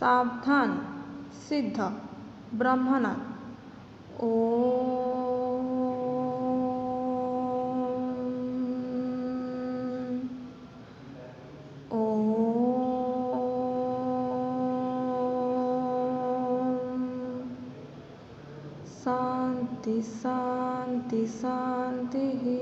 सावधान सिद्ध ब्रह्मनाथ। शांति शांति शांति ही।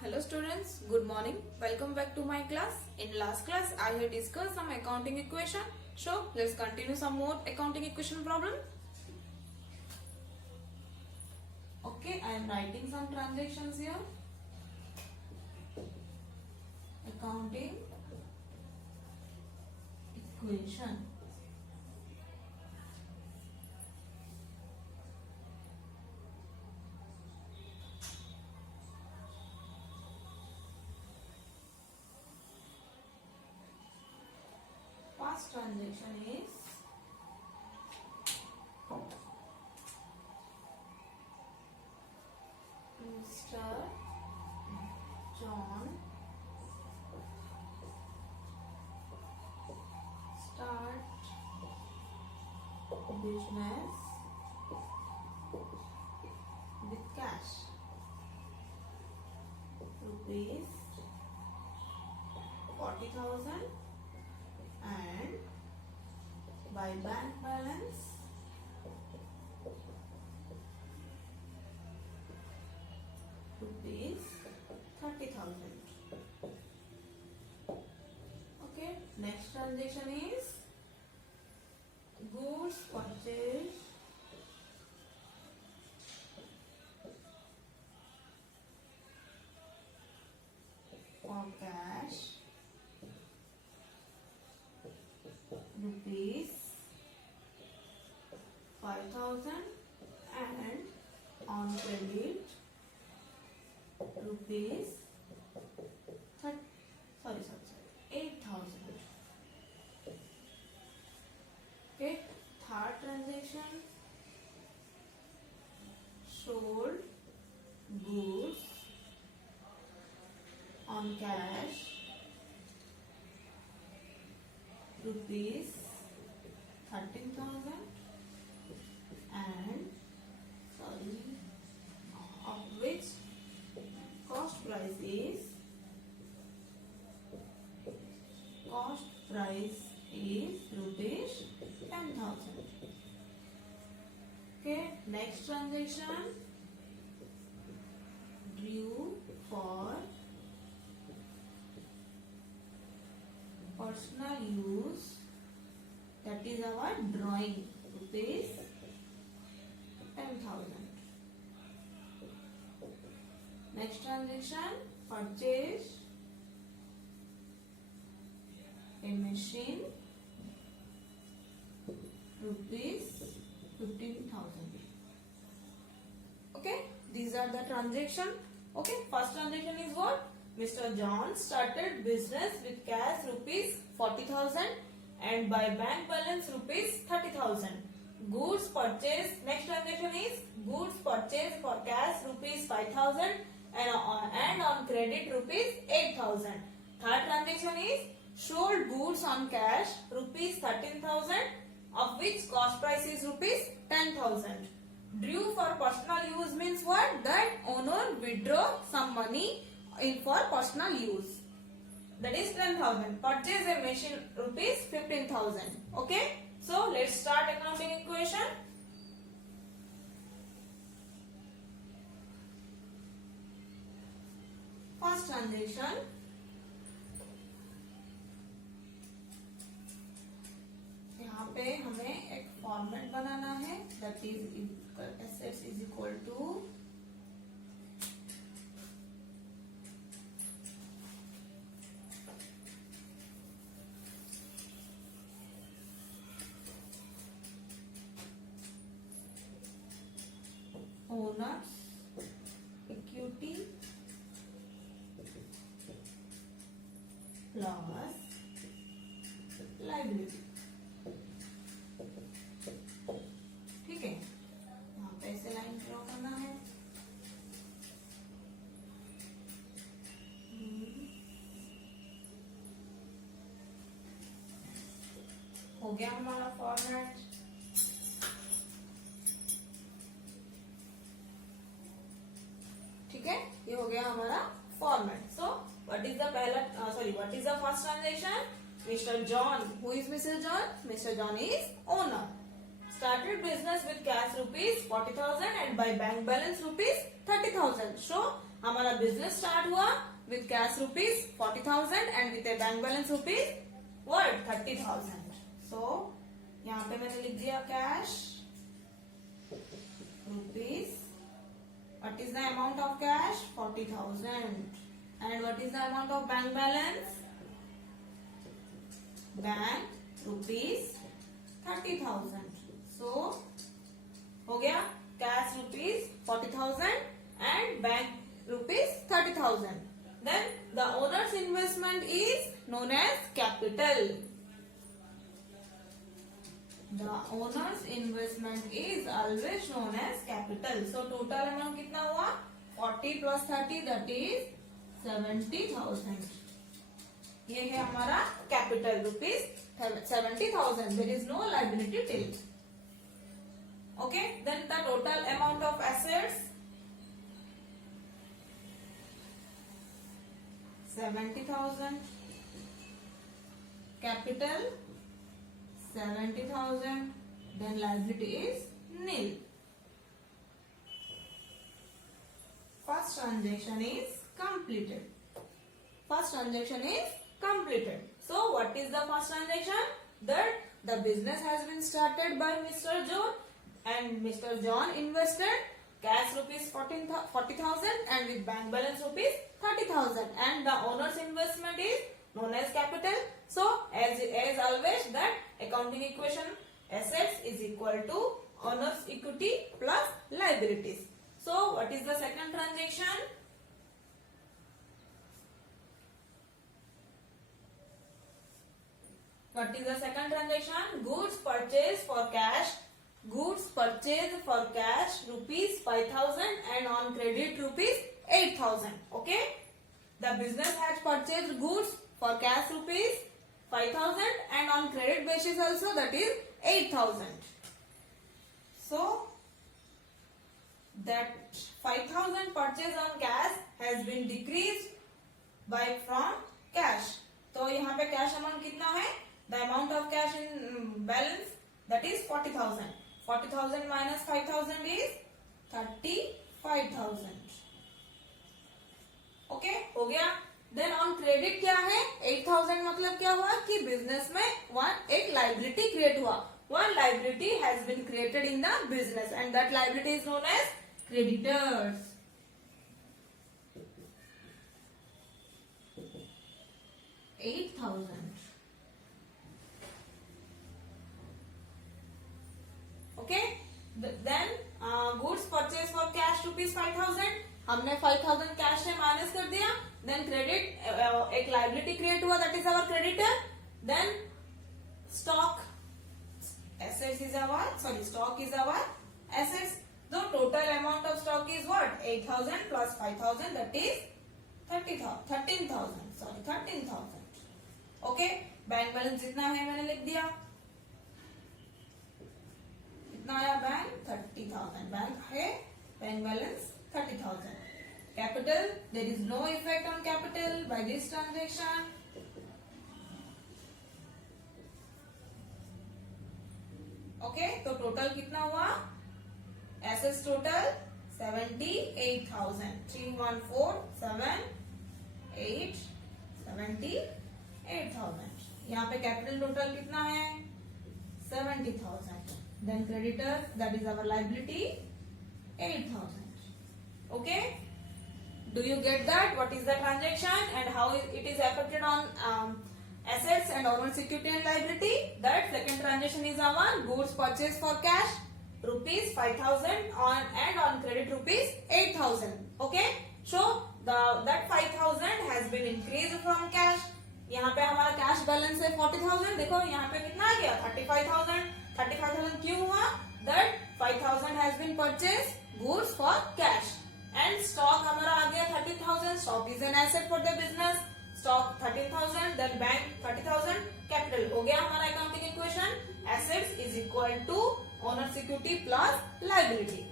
Hello students, good morning. Welcome back to my class. In last class, I have discussed some accounting equation. So, let's continue some more accounting equation problem. Okay, I am writing some transactions here. Accounting equation. First transaction is Mr. John start business with cash rupees 40,000 and by bank balance rupees 30,000. Okay, next transaction is goods purchase for cash rupees 5,000 and on credit rupees 8,000. Okay, third transaction sold goods on cash rupees 13,000 and of which cost price is rupees 10,000. Okay, next transaction due for personal use, that is our drawing, rupees 10,000. Next transaction purchase a machine rupees 15,000. Okay, these are the transaction. Okay, first transaction is what? Mr. John started business with cash rupees 40,000 and by bank balance rupees 30,000. Goods purchase, next transaction is goods purchase for cash rupees 5,000 and on credit rupees 8,000. Third transaction is sold goods on cash rupees 13,000 of which cost price is rupees 10,000. Due for personal use means what? That owner withdraw some money in for personal use, that is 10,000. Purchase a machine rupees 15,000. Okay, so let's start accounting equation. First transaction यहाँ पे हमें एक format बनाना है, that is assets is equal to owners equity plus liability. ठीक है, यहाँ पे ऐसे लाइन ड्रॉ करना है। हो गया हमारा फॉर्मेट। ठीक है, ये हो गया हमारा format. So what is the what is the first transaction? Mister John, who is mister John? Mister John is owner, started business with cash rupees 40,000 and by bank balance rupees 30,000. So हमारा business start हुआ with cash rupees 40,000 and with a bank balance rupees what? 30,000. So यहाँ पे मैंने लिख दिया cash rupees. What is the amount of cash? 40,000. And what is the amount of bank balance? Bank rupees 30,000. So हो गया cash rupees 40,000 and bank rupees 30,000. Then the owner's investment is known as capital. The owner's investment is always known as capital. So total amount कितना हुआ? 40 plus 30 that is 70,000. ये है हमारा capital rupees 70,000. There is no liability till. Okay, then the total amount of assets 70,000, capital 70,000, then liability is nil. First transaction is completed. First transaction is completed. So what is the first transaction? That the business has been started by Mr. John. And Mr. John invested cash rupees 40,000 and with bank balance rupees 30,000 and the owner's investment is known as capital. So as always that accounting equation assets is equal to owner's equity plus liabilities. So what is the second transaction? What is the second transaction? Goods purchased for cash. Goods purchased for cash rupees 5,000 and on credit rupees 8,000. Okay, the business has purchased goods for cash rupees 5,000 and on credit basis also, that is 8,000. So that 5,000 purchase on cash has been decreased by from cash. तो यहाँ पे cash amount कितना है? The amount of cash in balance, that is 40,000. 40,000 minus 5,000 is 35,000. Okay, हो गया। Then on credit क्या है? 8,000 मतलब क्या हुआ कि बिजनेस में एक लाइबिलिटी क्रिएट हुआ. One liability has been created in the business and that liability is known as creditors. $8,000. Okay, then goods purchase for cash rupees 5,000. हमने 5,000 कैश से माइनस कर दिया. देन क्रेडिट एक लाइबिलिटी क्रिएट हुआ, that is our creditor. Then stock assets is our stock is our assets. The total amount of stock is what? 8,000 plus 5,000, that is 13,000. Okay, bank balance जितना है मैंने लिख दिया. कितना आया? बैंक 30,000. बैंक है, bank balance 30,000. Capital, there is no effect on capital by this transaction. Okay, तो total कितना हुआ? Assets total 78,000. 31478 यहाँ पे कैपिटल टोटल कितना है? 70,000. Then creditor, that is our liability, 8,000. Okay, do you get that? What is the transaction and how it is affected on assets and owner's equity and liability? That second transaction is our goods purchased for cash rupees 5,000 and on credit rupees 8,000. Okay, so that 5,000 has been increased from cash यहाँ पे हमारा cash balance है 40,000, देखो यहाँ पे कितना आ गया 35,000। 35,000 क्यों हुआ? That 5,000 has been purchase goods for cash and stock हमारा आ गया 13,000। Stock is an asset for the business. Stock 13,000, then bank 30,000, capital हो गया हमारा accounting equation. Assets is equal to owners equity plus liability.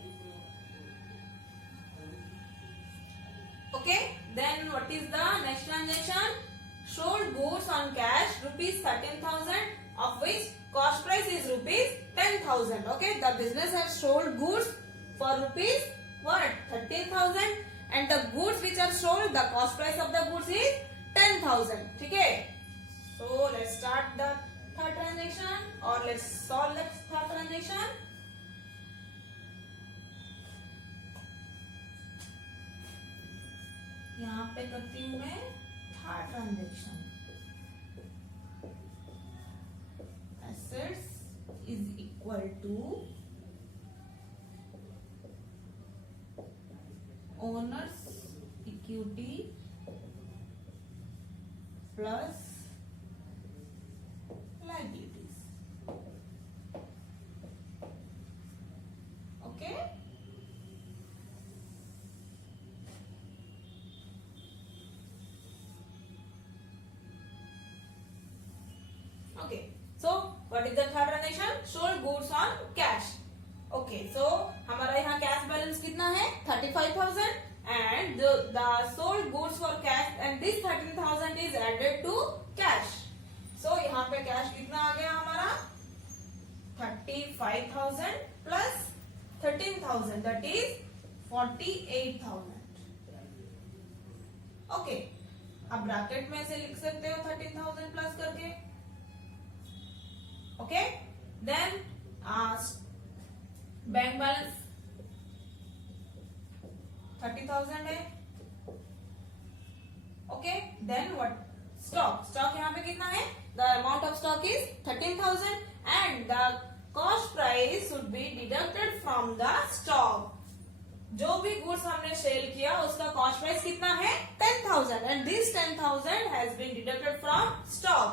Okay, then what is the next transaction? Sold goods on cash rupees 13,000, of which cost price is rupees 10,000. Okay, the business has sold goods for rupees what? 13,000, and the goods which are sold, the cost price of the goods is 10,000. ठीक है? So let's start the third transaction, or let's solve the third transaction. यहाँ पे करती हूँ मैं third transaction. Assets is equal to owners equity plus liabilities. Okay, okay, so what is the third transaction? Sold goods on cash. Okay, so हमारा यहाँ cash balance कितना है 35,000 and the sold goods for cash and this 13,000 is added to cash. So यहाँ पे cash कितना आ गया हमारा 35,000 plus 13,000, that is 48,000. Okay, अब ब्रैकेट में से लिख सकते हो 13,000 प्लस करके। Okay, then बैंक बैलेंस 30,000 है। Okay, then what? स्टॉक यहाँ पे कितना है? The amount of stock is 13,000 and the cost price should be deducted from the stock. जो भी गुड्स हमने सेल किया उसका कॉस्ट प्राइस कितना है 10,000 and this 10,000 has been deducted from stock.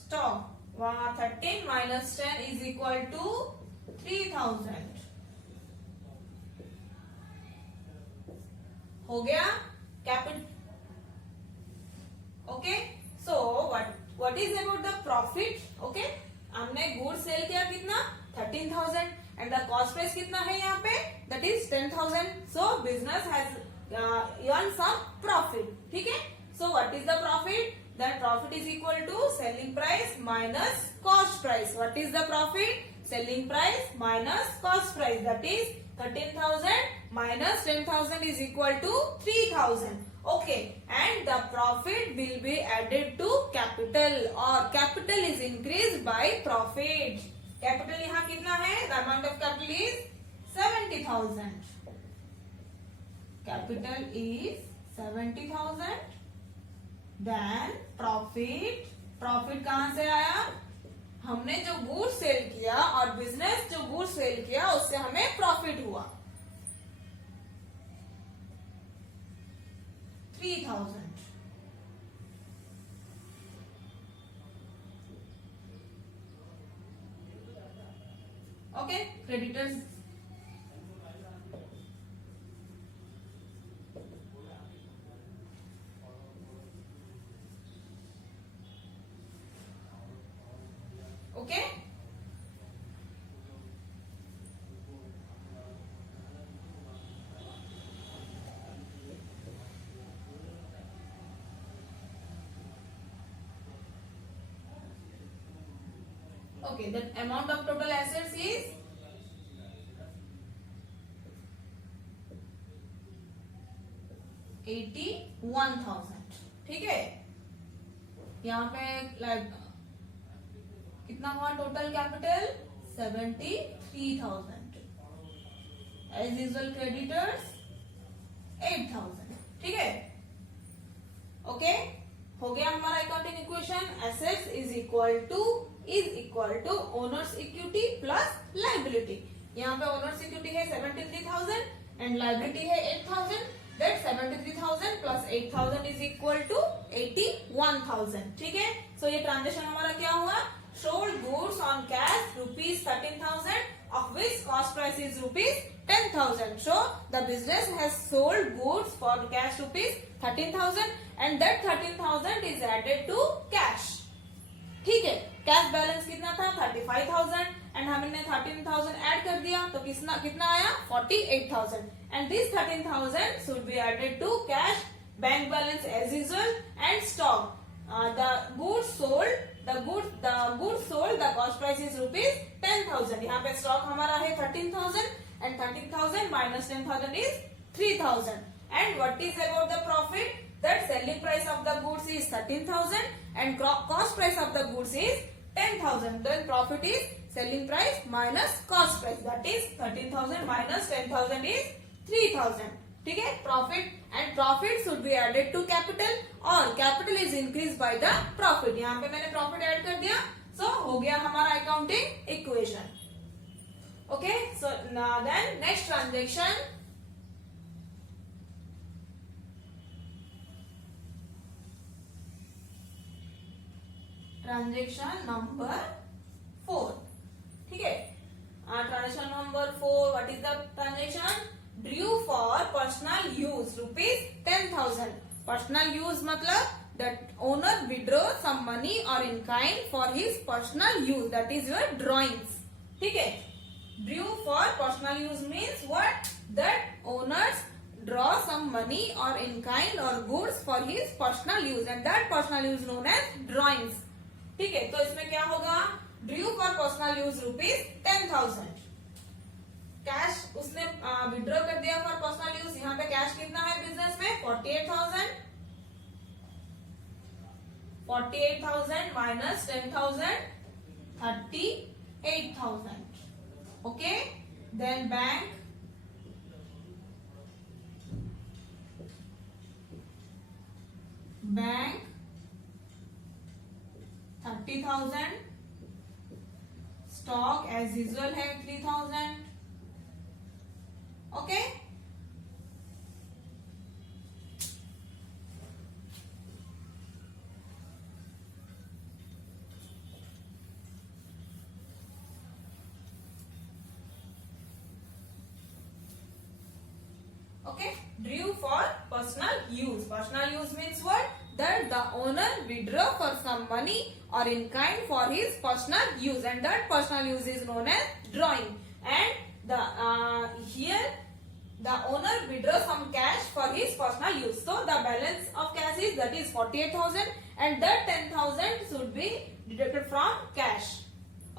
Stock वहां 13 माइनस 10 इज इक्वल टू 3,000 हो गया capital. Okay, so what is about the profit? Okay, हमने गुड सेल किया कितना 13,000 एंड द कॉस्ट प्राइस कितना है यहाँ पे that is 10,000। So business has earned some profit. ठीक है, so what is the profit? That profit is equal to selling price minus cost price. What is the profit? Selling price minus cost price. That is 13,000 minus 10,000 is equal to 3,000. Okay, and the profit will be added to capital or capital is increased by profit. Capital यहाँ कितना है? The amount of capital is 70,000. Capital is 70,000. Then profit कहां से आया? हमने जो good cell किया और बिजनेस जो गुड सेल किया उससे हमें प्रॉफिट हुआ 3,000. Okay, creditors okay. Okay, the amount of total assets is 81,000. ठीक है, यहाँ पे कितना हुआ total capital 73,000. As usual creditors 8,000. ठीक है, ओके, हो गया हमारा accounting equation. Assets is equal to owners equity plus liability. यहाँ पे ओनर्स इक्विटी है 73,000 एंड लायबिलिटी है 8,000 that 73,000 plus 8,000 is equal to 81,000. ठीक है, so ये ट्रांजेक्शन हमारा क्या हुआ? Sold goods on cash rupees 13,000, of which cost price is rupees 10,000. So the business has sold goods for cash rupees 13,000 and that 13,000 is added to cash. ठीक है, cash balance कितना था? 35,000 एंड हमने 13,000 add कर दिया तो कितना आया? 48,000 and this 13,000 should be added to cash, bank balance as usual and stock. The goods sold the cost price is rupees 10,000. यहाँ पे स्टॉक हमारा है 13,000 and 13,000 minus 10,000 is 3,000. And what is about the profit? That selling price of the goods is 13,000 and cost price of the goods is 10,000. Then profit is selling price minus cost price. That is 13,000 minus 10,000 is 3,000. ठीक है, profit should be added to capital और capital is increased by the profit. यहाँ पे मैंने profit add कर दिया, so हो गया हमारा accounting equation. Okay, so now then next transaction. Transaction number 4. ठीक है, transaction number 4. What is the transaction? Due for personal use rupees 10,000. Personal use मतलब that owner withdraw some money और in kind for his personal use, that is your drawings. ठीक है, due for personal use means what? That owners draw some money or in kind or goods for his personal use and that personal use known as drawings. ठीक है, तो इसमें क्या होगा? Due for personal use rupees 10,000. Cash उसने withdraw कर दिया for personal use. यहाँ पे कैश कितना है बिजनेस में? 48,000. 48,000 minus 10,000 38,000. Okay, then bank bank 30,000. Stock as usual है 3,000. Okay, okay, due for personal use. Personal use means what? That the owner withdraw for some money or in kind for his personal use and that personal use is known as drawing. And the here the owner withdraw some cash for his personal use. So the balance of cash is that is 48,000 and that 10,000 should be deducted from cash.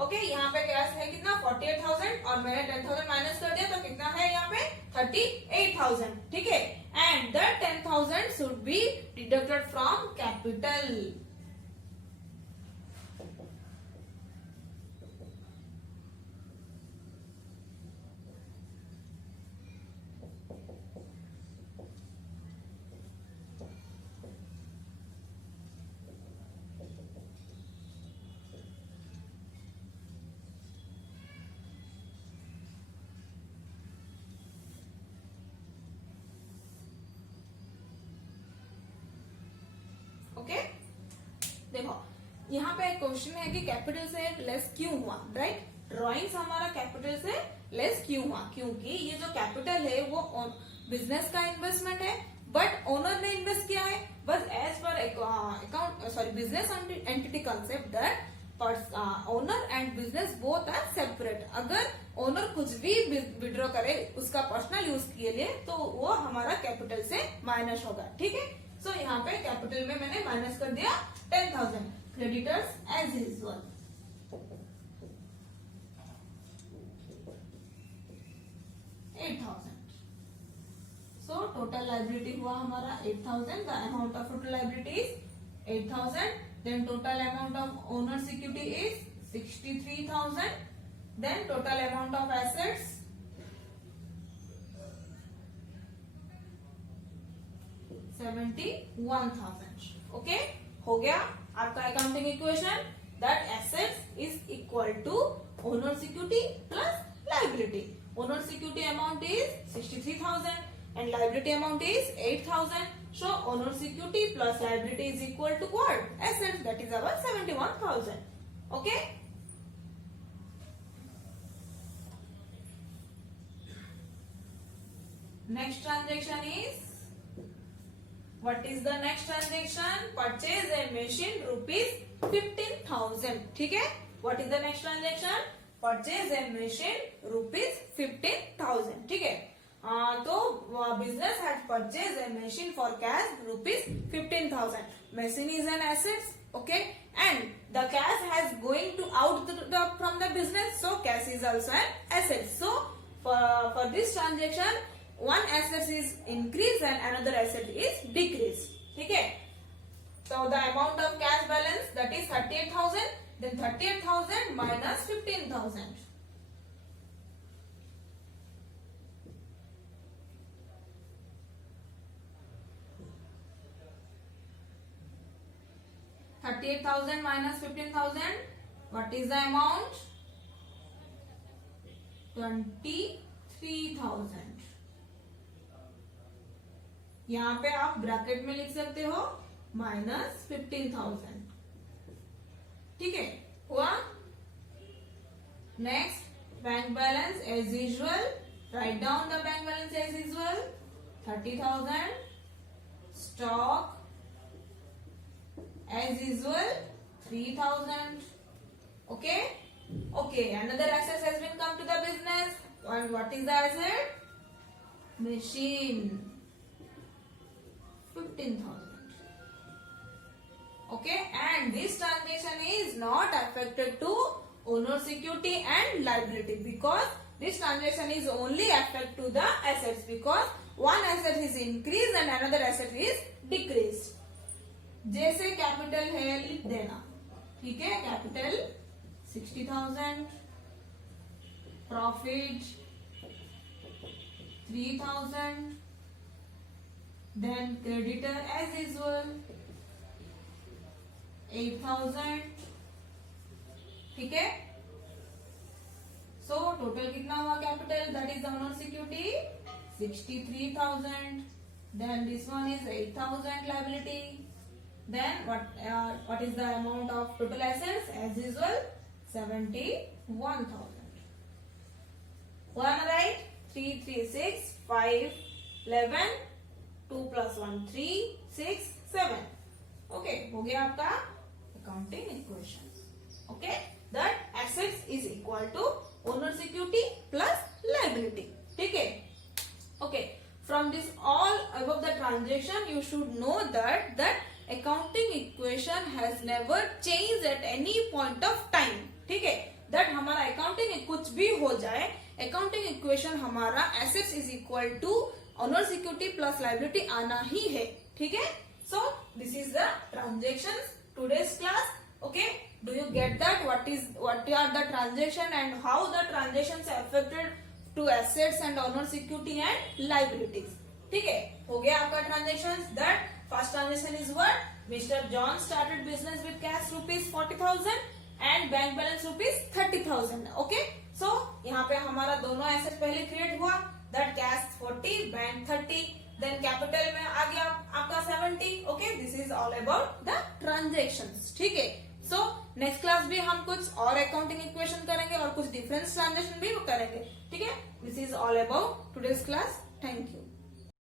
Okay, यहाँ पे cash है कितना? 48,000 और मैंने 10,000 minus कर दिया तो कितना है यहाँ पे? 38,000. ठीक है, and that 10,000 should be deducted from capital. Okay, देखो यहाँ पे एक क्वेश्चन है कि कैपिटल से लेस क्यों हुआ? राइट, ड्राइंग्स हमारा कैपिटल से लेस क्यों हुआ? क्योंकि ये जो कैपिटल है वो बिजनेस का इन्वेस्टमेंट है बट ओनर ने इन्वेस्ट किया है. बस एज पर account business entity concept that owner and business both are separate. अगर ओनर कुछ भी विड्रॉ करे उसका पर्सनल यूज के लिए तो वो हमारा कैपिटल से माइनस होगा. ठीक है, सो यहाँ पे कैपिटल में मैंने माइनस कर दिया 10,000. Creditors as usual 8,000. So total liability हुआ हमारा 8,000. The amount of total liability is 8,000. Then total amount of owners equity is 63,000. Then total amount of assets 71,000. Okay, हो गया आपका accounting equation that assets is equal to owners equity plus liability. Owners equity amount is 63,000 and liability amount is 8,000. So owner's equity plus liability is equal to what? Assets, that is our 71,000. Okay. Next transaction is, what is the next transaction? Purchase a machine rupees 15,000. ठीक है? What is the next transaction? Purchase a machine rupees 15,000. ठीक है? तो business has purchased a machine for cash rupees 15,000. Machine is an asset, okay, and the cash has going to out from the business, so cash is also an asset. So for this transaction, one asset is increased and another asset is decreased. ठीक है? So the amount of cash balance, that is 38,000. Then 38,000 minus 15,000. $38,000 minus 15,000. What is the amount? 23,000. यहाँ पे आप bracket में लिख सकते हो minus 15,000. ठीक है, हुआ. Next, bank balance as usual. Write down the bank balance as usual. 30,000. Stock as usual 3,000. Okay. Another asset has been come to the business. And what is the asset? Machine. 15,000. Okay. And this transaction is not affected to owner's equity and liability, because this transaction is only affect to the assets, because one asset is increased and another asset is decreased. जैसे capital है लिख देना. ठीक है, capital 60,000, profit 3,000, then creditor as usual 8,000. ठीक है, so total कितना हुआ capital, that is the owners equity 63,000. Then this one is 8,000 liability. Then what is the amount of total assets? As usual, 71,000. One right? 3, 3, 6, 5, 11, 2 plus 1, 3, 6, 7. Okay, हो गया आपका accounting equation. Okay, that assets is equal to owner's equity plus liability. ठीक है? Okay, from this all above the transaction, you should know that accounting equation has never changed at any point of time. ठीक है, that हमारा accounting कुछ भी हो जाए, accounting equation हमारा assets is equal to owners equity plus liability आना ही है. ठीक है, so this is the transactions today's class. Okay, do you get that what are the transaction and how the transactions are affected to assets and owners equity and liabilities. ठीक है, हो गया आपका transactions. That first transaction is what? Mr. John started business with cash rupees 40,000 and bank balance rupees 30,000. Okay, so यहाँ पे हमारा दोनों asset पहले क्रिएट हुआ. That cash 40, bank 30, then capital में आ गया आपका 70. Okay, this is all about the transactions. ठीक है, so next class भी हम कुछ और accounting equation करेंगे और कुछ difference transaction भी करेंगे. ठीक है, this is all about today's class. Thank you.